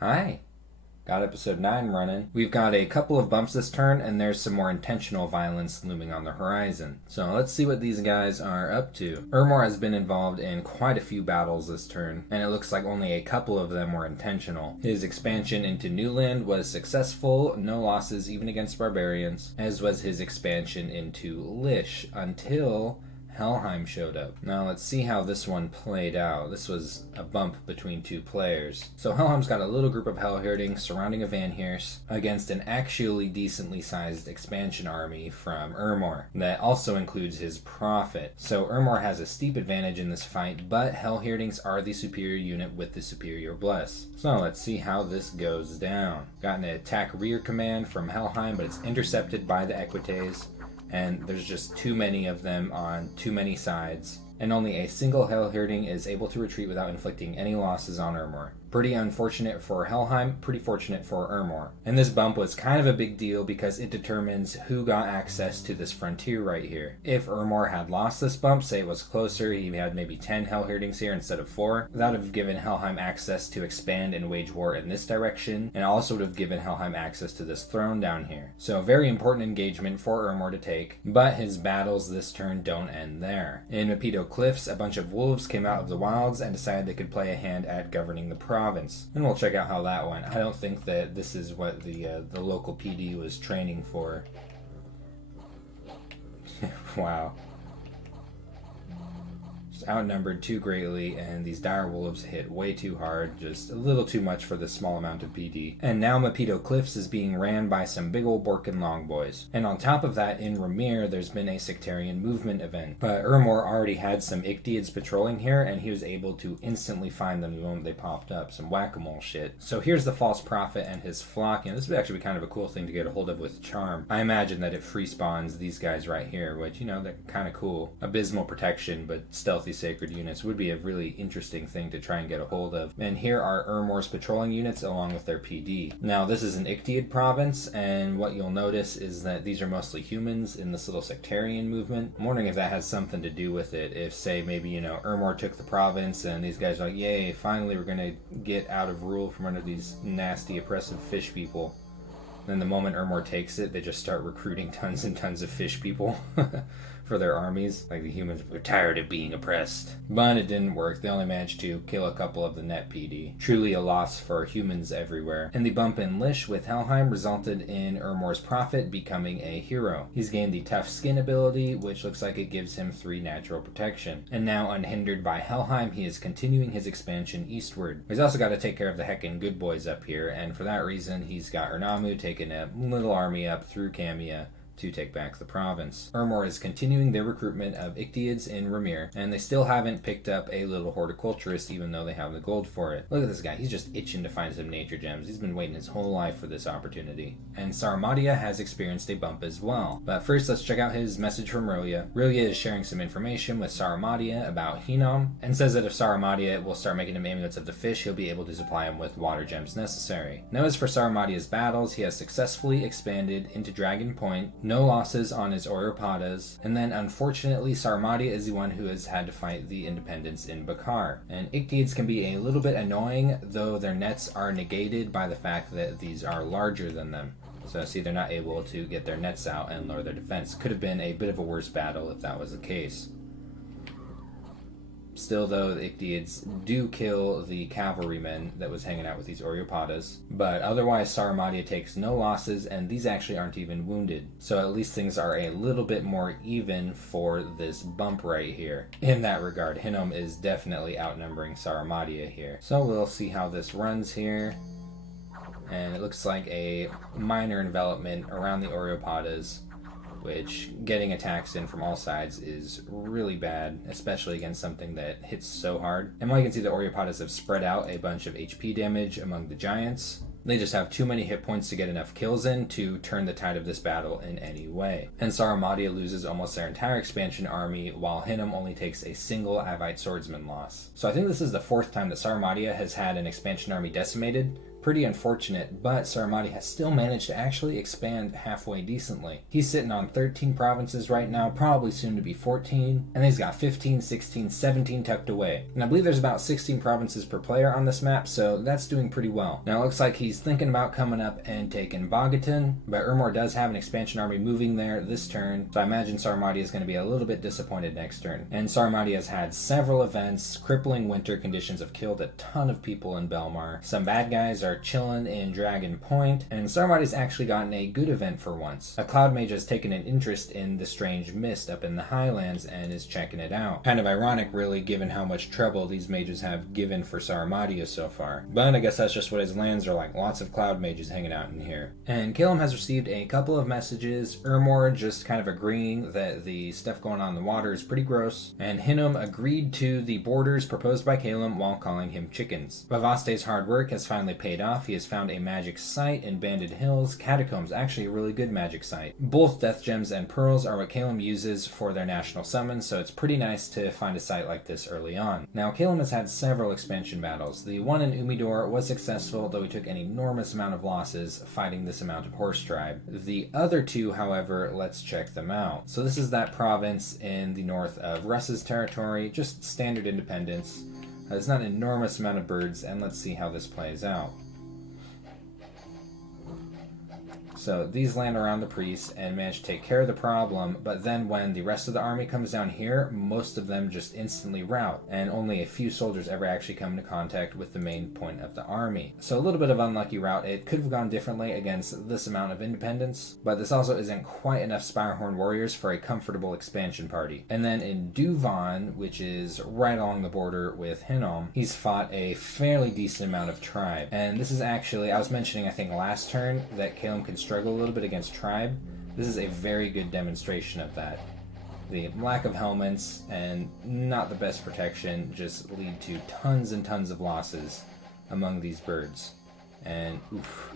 Hi. Got episode 9 running. We've got a couple of bumps this turn, and there's some more intentional violence looming on the horizon. So let's see what these guys are up to. Armour has been involved in quite a few battles this turn, and it looks like only a couple of them were intentional. His expansion into New Land was successful, no losses even against barbarians, as was his expansion into Lish, until Helheim showed up. Now let's see how this one played out. This was a bump between two players. So Helheim's got a little group of Hellherding surrounding a Van Heers against an actually decently sized expansion army from Armour that also includes his Prophet. So Armour has a steep advantage in this fight, but Hellherdings are the superior unit with the superior bless. So let's see how this goes down. Got an attack rear command from Helheim, but it's intercepted by the Equites, and there's just too many of them on too many sides, and only a single Hellherding is able to retreat without inflicting any losses on Armour. Pretty unfortunate for Helheim, pretty fortunate for Armour. And this bump was kind of a big deal because it determines who got access to this frontier right here. If Armour had lost this bump, say it was closer, he had maybe 10 Hellherdings here instead of 4, that would have given Helheim access to expand and wage war in this direction, and also would have given Helheim access to this throne down here. So a very important engagement for Armour to take, but his battles this turn don't end there. In Mapido Cliffs, a bunch of wolves came out of the wilds and decided they could play a hand at governing the province. And we'll check out how that went. I don't think that this is what the local PD was training for. Wow. Just outnumbered too greatly, and these dire wolves hit way too hard, just a little too much for this small amount of PD. And now Mapido Cliffs is being ran by some big old Borkin Longboys. And on top of that, in Remir, there's been a sectarian movement event. But Armour already had some Ictiids patrolling here, and he was able to instantly find them the moment they popped up. Some whack-a-mole shit. So here's the False Prophet and his flock, and this would actually be kind of a cool thing to get a hold of with Charm. I imagine that it free spawns these guys right here, which, you know, they're kind of cool. Abysmal protection, but stealthy sacred units would be a really interesting thing to try and get a hold of. And here are Armour's patrolling units along with their PD. Now this is an Ictiid province, and what you'll notice is that these are mostly humans in this little sectarian movement. I'm wondering if that has something to do with it. If, say, maybe, you know, Armour took the province and these guys are like, yay, finally we're gonna get out of rule from under these nasty oppressive fish people. Then the moment Armour takes it, they just start recruiting tons and tons of fish people for their armies. Like the humans were tired of being oppressed. But it didn't work. They only managed to kill a couple of the net PD. Truly a loss for humans everywhere. And the bump in Lish with Helheim resulted in Armour's Prophet becoming a hero. He's gained the Tough Skin ability, which looks like it gives him 3 natural protection. And now, unhindered by Helheim, he is continuing his expansion eastward. He's also got to take care of the heckin' good boys up here, and for that reason, he's got Ernamu taking a little army up through Camia to take back the province. Armour is continuing their recruitment of Ictiids in Remir, and they still haven't picked up a little horticulturist even though they have the gold for it. Look at this guy, he's just itching to find some nature gems. He's been waiting his whole life for this opportunity. And Saramatia has experienced a bump as well. But first, let's check out his message from Rilya. Rilya is sharing some information with Saramatia about Hinnom, and says that if Saramatia will start making him amulets of the fish, he'll be able to supply him with water gems necessary. Now as for Saramatia's battles, he has successfully expanded into Dragon Point, no losses on his Oropadas, and then unfortunately Saramatia is the one who has had to fight the independents in Bakar. And Ictiids can be a little bit annoying, though their nets are negated by the fact that these are larger than them. So see, they're not able to get their nets out and lower their defense. Could have been a bit of a worse battle if that was the case. Still, though, the Ictiids do kill the cavalryman that was hanging out with these Oreopadas, but otherwise Saramatia takes no losses, and these actually aren't even wounded. So at least things are a little bit more even for this bump right here. In that regard, Hinnom is definitely outnumbering Saramatia here. So we'll see how this runs here. And it looks like a minor envelopment around the Oreopadas, which getting attacks in from all sides is really bad, especially against something that hits so hard. And while you can see the Oreopadas have spread out a bunch of HP damage among the giants, they just have too many hit points to get enough kills in to turn the tide of this battle in any way. And Saramatia loses almost their entire expansion army, while Hinnom only takes a single Avite swordsman loss. So I think this is the 4th time that Saramatia has had an expansion army decimated, Pretty unfortunate, but Saramatia has still managed to actually expand halfway decently. He's sitting on 13 provinces right now, probably soon to be 14, and he's got 15, 16, 17 tucked away. And I believe there's about 16 provinces per player on this map, so that's doing pretty well. Now it looks like he's thinking about coming up and taking Bogaton, but Armour does have an expansion army moving there this turn, so I imagine Saramatia is going to be a little bit disappointed next turn. And Saramatia has had several events. Crippling winter conditions have killed a ton of people in Belmar. Some bad guys are chilling in Dragon Point, and Saramatia's actually gotten a good event for once. A cloud mage has taken an interest in the strange mist up in the highlands and is checking it out. Kind of ironic really, given how much trouble these mages have given for Saramatia so far. But I guess that's just what his lands are like, lots of cloud mages hanging out in here. And Caelum has received a couple of messages, Armour just kind of agreeing that the stuff going on in the water is pretty gross, and Hinnom agreed to the borders proposed by Caelum while calling him chickens. Vavaste's hard work has finally paid off. He has found a magic site in Banded Hills. Catacombs, actually a really good magic site. Both death gems and pearls are what Caelum uses for their national summons, so it's pretty nice to find a site like this early on. Now Caelum has had several expansion battles. The one in Umidor was successful, though he took an enormous amount of losses fighting this amount of horse tribe. The other two, however, let's check them out. So this is that province in the north of Russ's territory, just standard independence. There's not an enormous amount of birds, and let's see how this plays out. So these land around the priests and manage to take care of the problem, but then when the rest of the army comes down here, most of them just instantly rout, and only a few soldiers ever actually come into contact with the main point of the army. So a little bit of unlucky rout. It could have gone differently against this amount of independence, but this also isn't quite enough Spirehorn warriors for a comfortable expansion party. And then in Duvan, which is right along the border with Hinnom, he's fought a fairly decent amount of tribe. And this is actually, I was mentioning I think last turn that Caelum can struggle a little bit against tribe. This is a very good demonstration of that. The lack of helmets and not the best protection just lead to tons and tons of losses among these birds. And oof,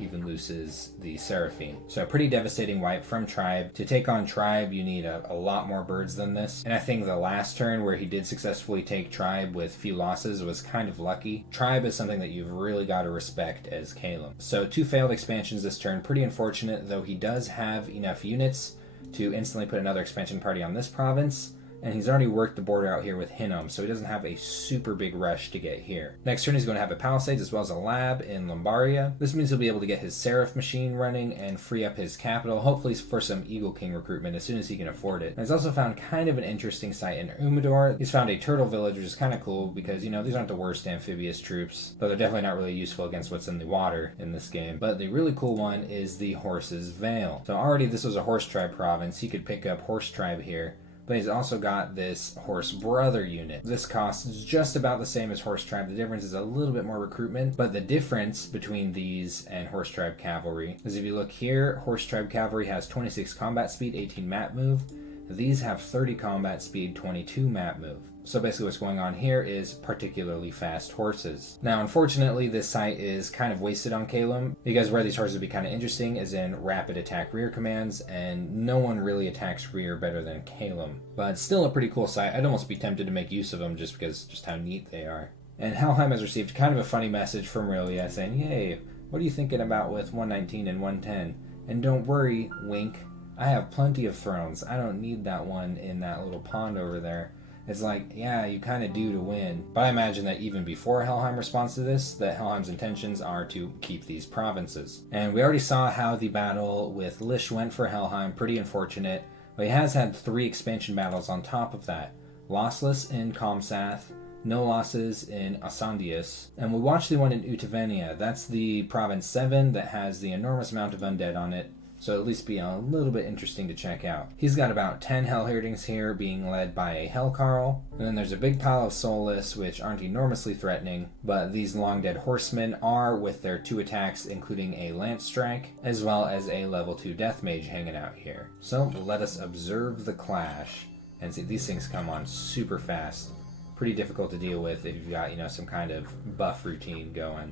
even loses the Seraphine. So a pretty devastating wipe from tribe. To take on tribe, you need a lot more birds than this. And I think the last turn where he did successfully take tribe with few losses was kind of lucky. Tribe is something that you've really got to respect as Caelum. So 2 failed expansions this turn. Pretty unfortunate, though he does have enough units to instantly put another expansion party on this province. And he's already worked the border out here with Hinnom, so he doesn't have a super big rush to get here. Next turn he's going to have a Palisades as well as a lab in Lombaria. This means he'll be able to get his Seraph machine running and free up his capital, hopefully for some Eagle King recruitment as soon as he can afford it. And he's also found kind of an interesting site in Umidor. He's found a turtle village, which is kind of cool because, you know, these aren't the worst amphibious troops, though they're definitely not really useful against what's in the water in this game. But the really cool one is the Horse's Veil. So already this was a horse tribe province. He could pick up horse tribe here. But he's also got this Horse Brother unit. This costs just about the same as Horse Tribe. The difference is a little bit more recruitment, but the difference between these and Horse Tribe Cavalry is if you look here, Horse Tribe Cavalry has 26 combat speed, 18 map move. These have 30 combat speed, 22 map move. So basically what's going on here is particularly fast horses. Now, unfortunately, this site is kind of wasted on Caelum, because where these horses would be kind of interesting is in rapid attack rear commands, and no one really attacks rear better than Caelum. But it's still a pretty cool site. I'd almost be tempted to make use of them just because just how neat they are. And Helheim has received kind of a funny message from Aurelia saying, "Yay, what are you thinking about with 119 and 110? And don't worry, wink, I have plenty of thrones. I don't need that one in that little pond over there." It's like, yeah, you kind of do to win. But I imagine that even before Helheim responds to this, that Helheim's intentions are to keep these provinces. And we already saw how the battle with Lish went for Helheim, pretty unfortunate. But he has had 3 expansion battles on top of that. Lossless in Comsath, no losses in Assandius, and we watched the one in Utavenia. That's the province 7 that has the enormous amount of undead on it. So at least be a little bit interesting to check out. He's got about 10 Hellherdings here being led by a Hellcarl. And then there's a big pile of Soulless, which aren't enormously threatening, but these long dead horsemen are with their 2 attacks, including a Lance Strike, as well as a level 2 Death Mage hanging out here. So let us observe the clash. And see, these things come on super fast. Pretty difficult to deal with if you've got, you know, some kind of buff routine going.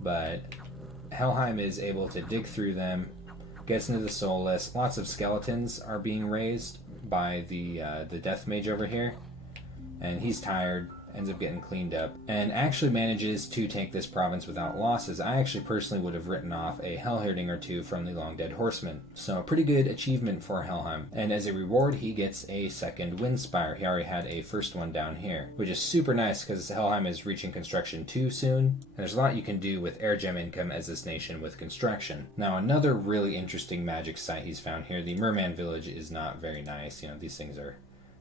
But Helheim is able to dig through them, gets into the Soulless. Lots of skeletons are being raised by the Death Mage over here, and he's tired. ends up getting cleaned up, and actually manages to take this province without losses. I actually personally would have written off a Hellherding or two from the Long Dead Horseman. So a pretty good achievement for Helheim. And as a reward, he gets a second wind spire. He already had a first one down here, which is super nice because Helheim is reaching construction 2 soon. And there's a lot you can do with air gem income as this nation with construction. Now, another really interesting magic site he's found here, the Merman Village, is not very nice. These things are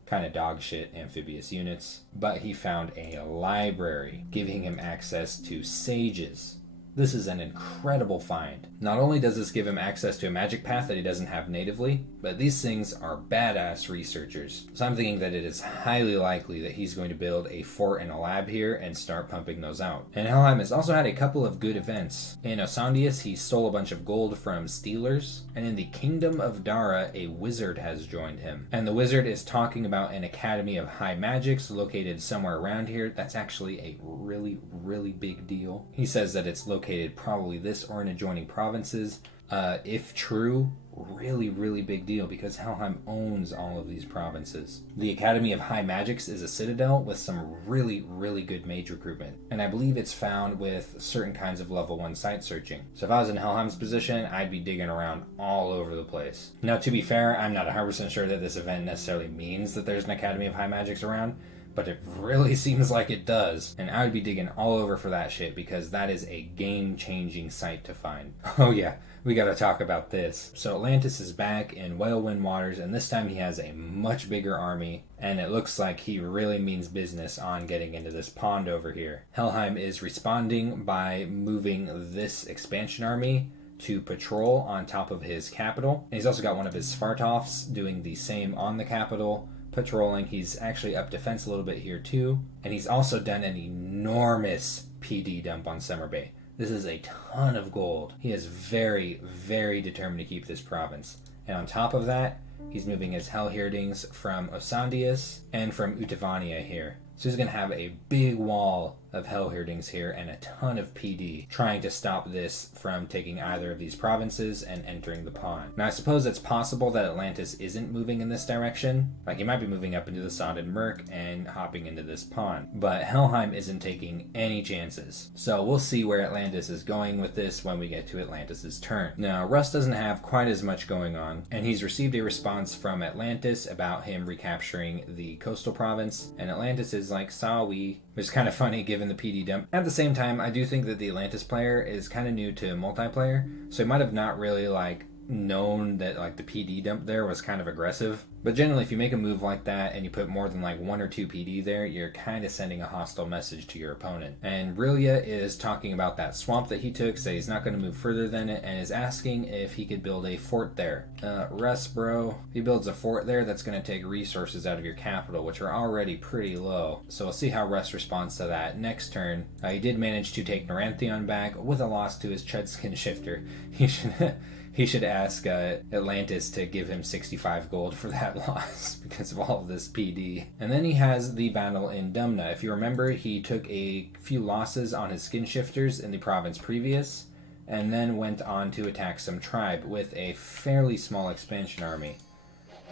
kind of dog shit amphibious units. But he found a library, giving him access to sages. This is an incredible find. Not only does this give him access to a magic path that he doesn't have natively, but these things are badass researchers. So I'm thinking that it is highly likely that he's going to build a fort and a lab here and start pumping those out. And Helheim has also had a couple of good events. In Osandius, he stole a bunch of gold from stealers, and in the Kingdom of Dara, a wizard has joined him. And the wizard is talking about an academy of high magics located somewhere around here. That's actually a really, really big deal. He says that it's located probably this or in adjoining provinces. If true, really, really big deal because Helheim owns all of these provinces. The Academy of High Magics is a citadel with some really, really good mage recruitment, and I believe it's found with certain kinds of level 1 site searching. So if I was in Helheim's position, I'd be digging around all over the place. Now, to be fair, I'm not 100% sure that this event necessarily means that there's an Academy of High Magics around, but it really seems like it does. And I would be digging all over for that shit because that is a game-changing site to find. Oh yeah, we gotta talk about this. So Atlantis is back in Whalewind waters, and this time he has a much bigger army, and it looks like he really means business on getting into this pond over here. Helheim is responding by moving this expansion army to patrol on top of his capital. And he's also got one of his Svartoffs doing the same on the capital, patrolling. He's actually up defense a little bit here too, and he's also done an enormous PD dump on Summer Bay. This is a ton of gold. He is very, very determined to keep this province. And on top of that, he's moving his Hellherdings from Osandius and from Utavania here. So he's going to have a big wall of Hellherdings here and a ton of PD trying to stop this from taking either of these provinces and entering the pond. Now I suppose it's possible that Atlantis isn't moving in this direction. Like he might be moving up into the Sodded Murk and hopping into this pond. But Helheim isn't taking any chances. So we'll see where Atlantis is going with this when we get to Atlantis' turn. Now Russ doesn't have quite as much going on, and he's received a response from Atlantis about him recapturing the coastal province, and Atlantis is like, "Sawi," which is kind of funny given the PD dump. At the same time, I do think that the Atlantis player is kind of new to multiplayer, so he might have not really known that the PD dump there was kind of aggressive. But generally, if you make a move like that and you put more than 1 or 2 PD there, you're kind of sending a hostile message to your opponent. And Rilia is talking about that swamp that he took, say he's not going to move further than it, and is asking if he could build a fort there. Russ, bro, if he builds a fort there, that's going to take resources out of your capital, which are already pretty low. So we'll see how Russ responds to that next turn. He did manage to take Narantheon back with a loss to his Chudskin Shifter. He should ask Atlantis to give him 65 gold for that loss because of all of this PD. And then he has the battle in Dumna. If you remember, he took a few losses on his skin shifters in the province previous, and then went on to attack some tribe with a fairly small expansion army.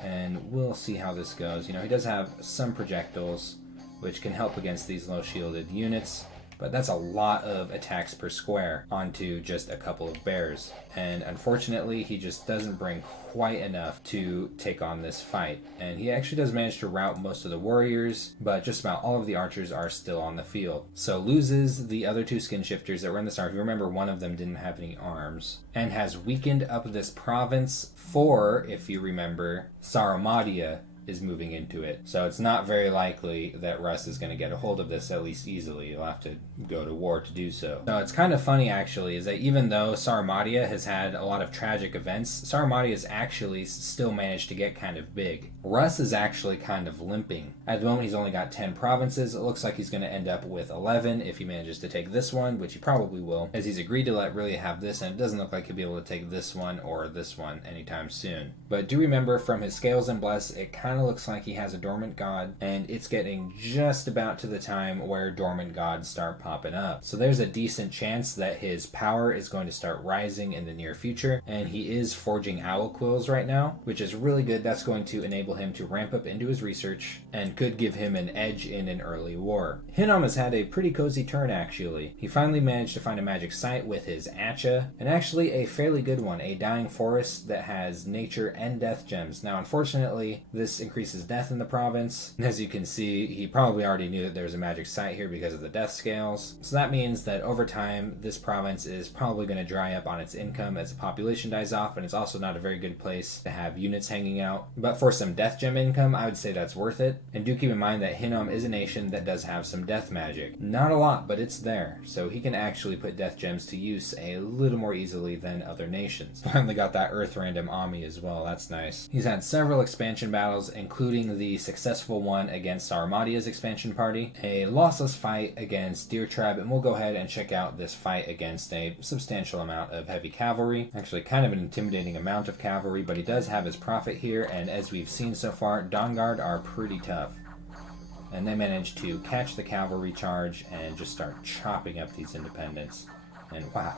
And we'll see how this goes. He does have some projectiles, which can help against these low shielded units, but that's a lot of attacks per square onto just a couple of bears. And unfortunately, he just doesn't bring quite enough to take on this fight. And he actually does manage to rout most of the warriors, but just about all of the archers are still on the field. So loses the other 2 skin shifters that were in this army. If you remember, one of them didn't have any arms. And has weakened up this province for, if you remember, Saramatia is moving into it. So it's not very likely that Russ is going to get a hold of this, at least easily. He'll have to go to war to do so. So it's kind of funny, actually, is that even though Saramatia has had a lot of tragic events, Saramatia has actually still managed to get kind of big. Russ is actually kind of limping. At the moment, he's only got 10 provinces. It looks like he's going to end up with 11 if he manages to take this one, which he probably will, as he's agreed to let Rilia have this, and it doesn't look like he'll be able to take this one or this one anytime soon. But do remember, from his Scales and Bless, it kind kind of looks like he has a dormant god, and it's getting just about to the time where dormant gods start popping up. So there's a decent chance that his power is going to start rising in the near future, and he is forging owl quills right now, which is really good. That's going to enable him to ramp up into his research and could give him an edge in an early war. Hinnom has had a pretty cozy turn, actually. He finally managed to find a magic site with his Atcha, and actually a fairly good one, a dying forest that has nature and death gems. Now, unfortunately, this increases death in the province. As you can see, he probably already knew that there's a magic site here because of the death scales. So that means that over time, this province is probably going to dry up on its income as the population dies off, and it's also not a very good place to have units hanging out. But for some death gem income, I would say that's worth it. And do keep in mind that Hinnom is a nation that does have some death magic. Not a lot, but it's there. So he can actually put death gems to use a little more easily than other nations. Finally got that Earth Random Ami as well, that's nice. He's had several expansion battles, including the successful one against Saramatia's expansion party, a lossless fight against Deer Tribe, and we'll go ahead and check out this fight against a substantial amount of heavy cavalry. Actually, kind of an intimidating amount of cavalry, but he does have his prophet here, and as we've seen so far, Dawnguard are pretty tough. And they managed to catch the cavalry charge and just start chopping up these independents. And wow,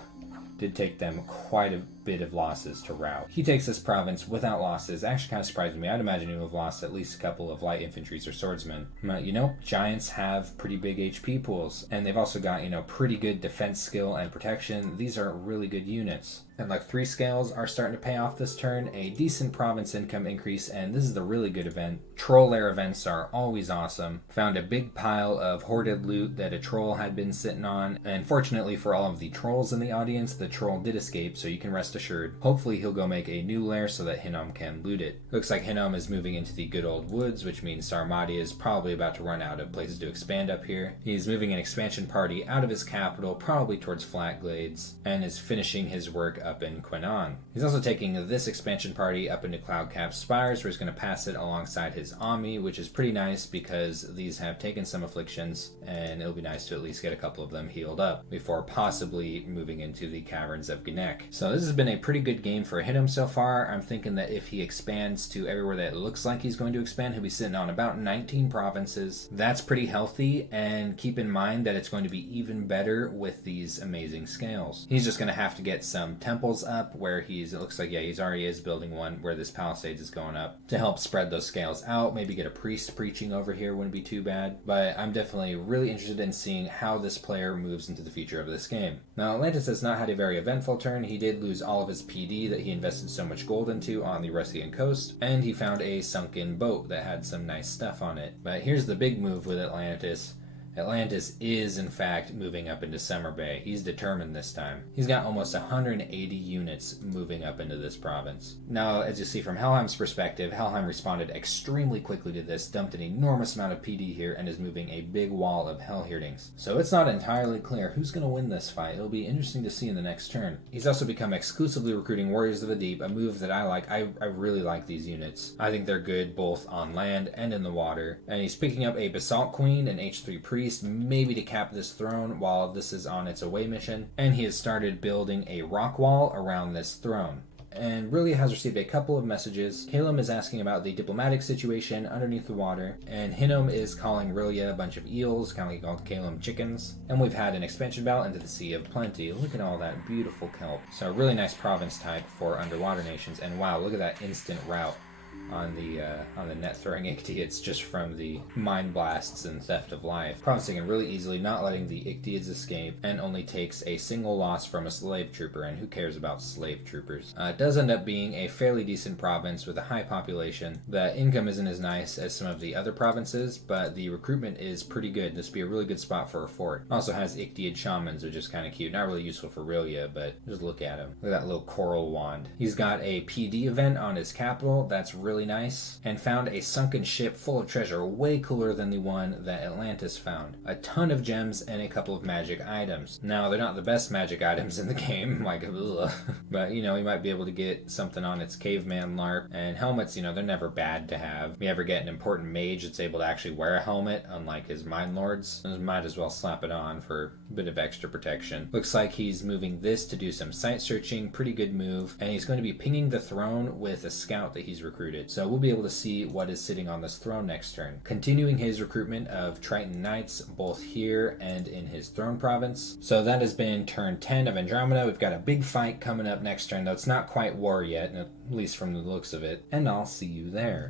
did take them quite a bit of losses to rout. He takes this province without losses. Actually kind of surprising me. I'd imagine he would have lost at least a couple of light infantries or swordsmen. But, giants have pretty big HP pools, and they've also got, pretty good defense skill and protection. These are really good units. And like 3 scales are starting to pay off this turn, a decent province income increase, and this is the really good event. Troll lair events are always awesome. Found a big pile of hoarded loot that a troll had been sitting on, and fortunately for all of the trolls in the audience, the troll did escape, so you can rest assured. Hopefully he'll go make a new lair so that Hinnom can loot it. Looks like Hinnom is moving into the good old woods, which means Saramatia is probably about to run out of places to expand up here. He's moving an expansion party out of his capital, probably towards Flat Glades, and is finishing his work up in Quinnan. He's also taking this expansion party up into Cloudcap Spires, where he's going to pass it alongside his Ami, which is pretty nice because these have taken some afflictions, and it'll be nice to at least get a couple of them healed up before possibly moving into the Caverns of Gnek. So this has been a pretty good game for Hinnom so far. I'm thinking that if he expands to everywhere that it looks like he's going to expand, he'll be sitting on about 19 provinces. That's pretty healthy, and keep in mind that it's going to be even better with these amazing scales. He's just going to have to get some temples up where it looks like, yeah, he's already is building one where this palisades is going up to help spread those scales out. Maybe get a priest preaching over here wouldn't be too bad, but I'm definitely really interested in seeing how this player moves into the future of this game. Now, Atlantis has not had a very eventful turn. He did lose all of his PD that he invested so much gold into on the Russian coast, and he found a sunken boat that had some nice stuff on it. But here's the big move with Atlantis. Atlantis is, in fact, moving up into Summer Bay. He's determined this time. He's got almost 180 units moving up into this province. Now, as you see from Helheim's perspective, Helheim responded extremely quickly to this, dumped an enormous amount of PD here, and is moving a big wall of Hellhirdings. So it's not entirely clear who's going to win this fight. It'll be interesting to see in the next turn. He's also become exclusively recruiting Warriors of the Deep, a move that I like. I really like these units. I think they're good both on land and in the water. And he's picking up a Basalt Queen, an H3 Priest, maybe to cap this throne while this is on its away mission. And he has started building a rock wall around this throne. And really has received a couple of messages. Caelum is asking about the diplomatic situation underneath the water, and Hinnom is calling Rillia a bunch of eels, kind of like called Caelum chickens. And we've had an expansion battle into the Sea of Plenty. Look at all that beautiful kelp. So a really nice province type for underwater nations, and wow, look at that instant rout on the net throwing Ichthyids just from the mind blasts and theft of life. Promising it really easily, not letting the Ichthyids escape, and only takes a single loss from a slave trooper, and who cares about slave troopers? It does end up being a fairly decent province with a high population. The income isn't as nice as some of the other provinces, but the recruitment is pretty good. This would be a really good spot for a fort. Also has Ichthyid shamans, which is kind of cute. Not really useful for Rillia, but just look at him. Look at that little coral wand. He's got a PD event on his capital. That's really nice, and found a sunken ship full of treasure, way cooler than the one that Atlantis found. A ton of gems and a couple of magic items. Now, they're not the best magic items in the game, like, ugh. But, he might be able to get something on its caveman LARP, and helmets, they're never bad to have. If you ever get an important mage that's able to actually wear a helmet, unlike his Mind Lords, might as well slap it on for a bit of extra protection. Looks like he's moving this to do some site searching, pretty good move, and he's going to be pinging the throne with a scout that he's recruited. recruited. So we'll be able to see what is sitting on this throne next turn. Continuing his recruitment of Triton Knights both here and in his throne province. So that has been turn 10 of Andromeda. We've got a big fight coming up next turn, though it's not quite war yet, at least from the looks of it. And I'll see you there.